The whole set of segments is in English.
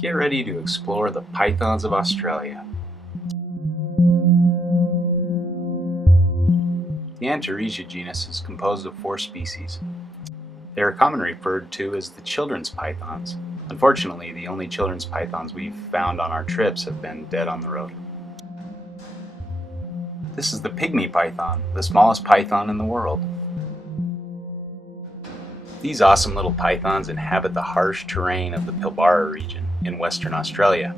Get ready to explore the pythons of Australia. The Antaresia genus is composed of 4 species. They are commonly referred to as the children's pythons. Unfortunately, the only children's pythons we've found on our trips have been dead on the road. This is the pygmy python, the smallest python in the world. These awesome little pythons inhabit the harsh terrain of the Pilbara region in Western Australia.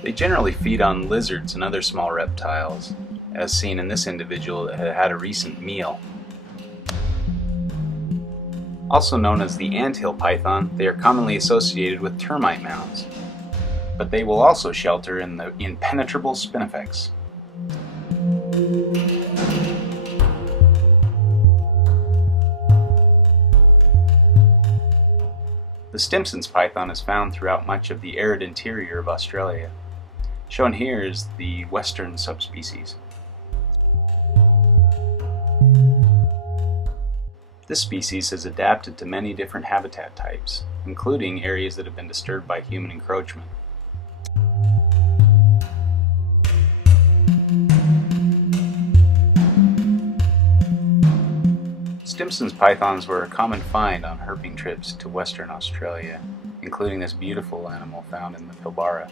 They generally feed on lizards and other small reptiles, as seen in this individual that had a recent meal. Also known as the anthill python, they are commonly associated with termite mounds, but they will also shelter in the impenetrable spinifex. The Stimson's python is found throughout much of the arid interior of Australia. Shown here is the western subspecies. This species has adapted to many different habitat types, including areas that have been disturbed by human encroachment. Stimson's pythons were a common find on herping trips to Western Australia, including this beautiful animal found in the Pilbara.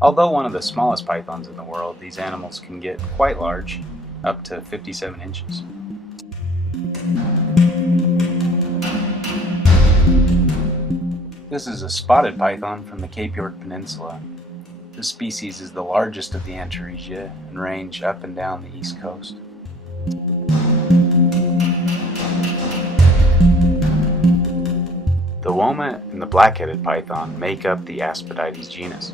Although one of the smallest pythons in the world, these animals can get quite large, up to 57 inches. This is a spotted python from the Cape York Peninsula. This species is the largest of the Antaresia and range up and down the east coast. The woma and the black-headed python make up the Aspidites genus.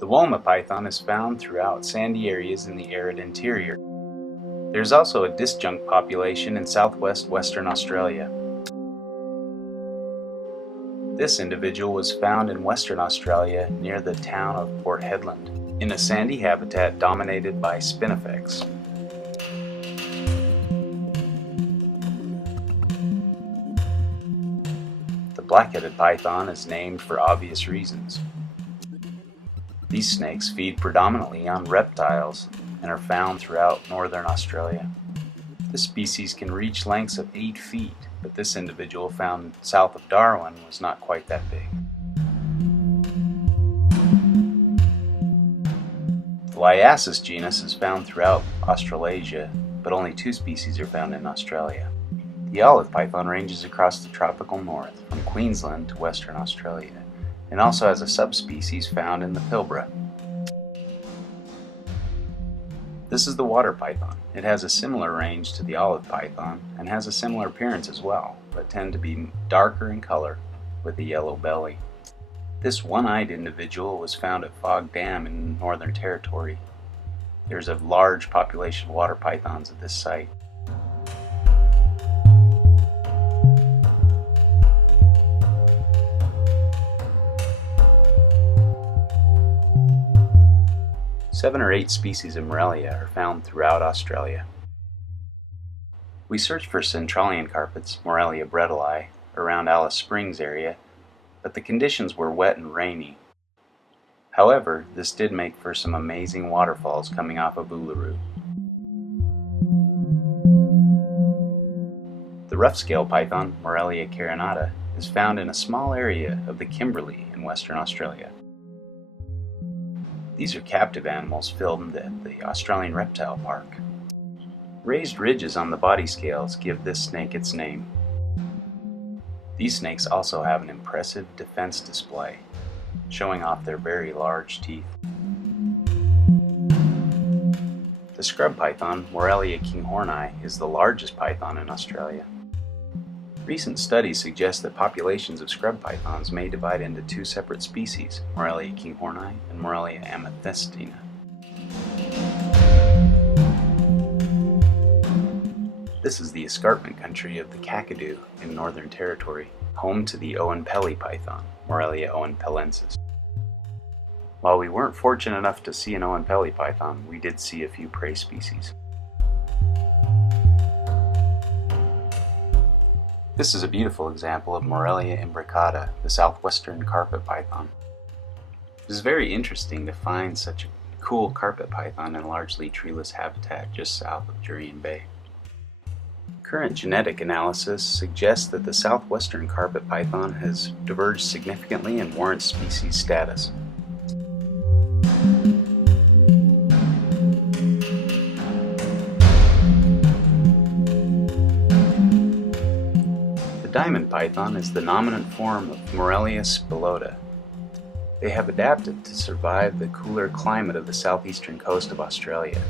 The woma python is found throughout sandy areas in the arid interior. There is also a disjunct population in southwest Western Australia. This individual was found in Western Australia near the town of Port Hedland, in a sandy habitat dominated by spinifex. The black-headed python is named for obvious reasons. These snakes feed predominantly on reptiles and are found throughout northern Australia. This species can reach lengths of 8 feet, but this individual found south of Darwin was not quite that big. The Liasis genus is found throughout Australasia, but only 2 species are found in Australia. The olive python ranges across the tropical north, from Queensland to Western Australia, and also has a subspecies found in the Pilbara. This is the water python. It has a similar range to the olive python and has a similar appearance as well, but tend to be darker in color with a yellow belly. This one-eyed individual was found at Fog Dam in Northern Territory. There's a large population of water pythons at this site. Seven or 8 species of Morelia are found throughout Australia. We searched for centralian carpets, Morelia bredli, around Alice Springs area, but the conditions were wet and rainy. However, this did make for some amazing waterfalls coming off of Uluru. The rough-scale python, Morelia carinata, is found in a small area of the Kimberley in Western Australia. These are captive animals filmed at the Australian Reptile Park. Raised ridges on the body scales give this snake its name. These snakes also have an impressive defense display, showing off their very large teeth. The scrub python, Morelia kinghorni, is the largest python in Australia. Recent studies suggest that populations of scrub pythons may divide into 2 separate species, Morelia kinghorni and Morelia amethystina. This is the escarpment country of the Kakadu in Northern Territory, home to the Oenpelli python, Morelia oenpellensis. While we weren't fortunate enough to see an Oenpelli python, we did see a few prey species. This is a beautiful example of Morelia imbricata, the southwestern carpet python. It is very interesting to find such a cool carpet python in a largely treeless habitat just south of Jurien Bay. Current genetic analysis suggests that the southwestern carpet python has diverged significantly and warrants species status. The diamond python is the nominant form of Morelia spilota. They have adapted to survive the cooler climate of the southeastern coast of Australia.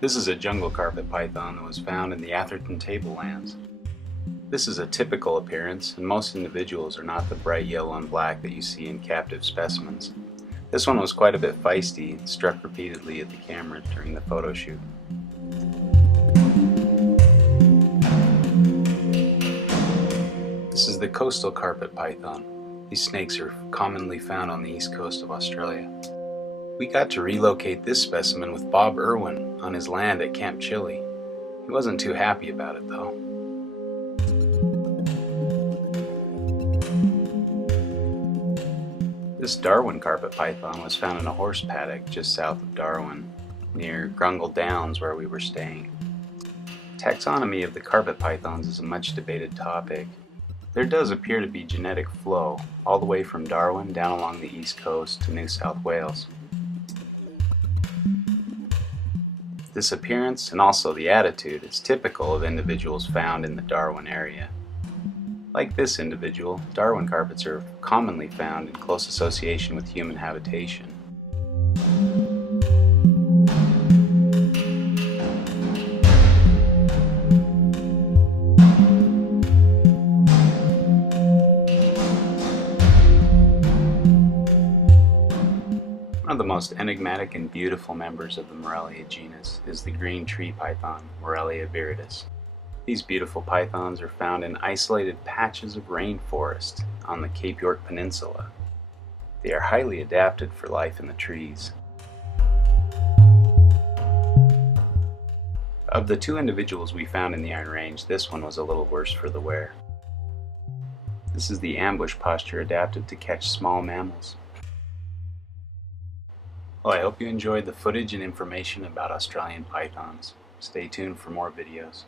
This is a jungle carpet python that was found in the Atherton tablelands. This is a typical appearance, and most individuals are not the bright yellow and black that you see in captive specimens. This one was quite a bit feisty and struck repeatedly at the camera during the photo shoot. This is the coastal carpet python. These snakes are commonly found on the east coast of Australia. We got to relocate this specimen with Bob Irwin on his land at Camp Chile. He wasn't too happy about it though. This Darwin carpet python was found in a horse paddock just south of Darwin, near Grungle Downs where we were staying. Taxonomy of the carpet pythons is a much debated topic. There does appear to be genetic flow all the way from Darwin down along the east coast to New South Wales. This appearance and also the attitude is typical of individuals found in the Darwin area. Like this individual, Darwin carpets are commonly found in close association with human habitation. One of the most enigmatic and beautiful members of the Morelia genus is the green tree python, Morelia viridis. These beautiful pythons are found in isolated patches of rainforest on the Cape York Peninsula. They are highly adapted for life in the trees. Of the two individuals we found in the Iron Range, this one was a little worse for the wear. This is the ambush posture adapted to catch small mammals. Well, I hope you enjoyed the footage and information about Australian pythons. Stay tuned for more videos.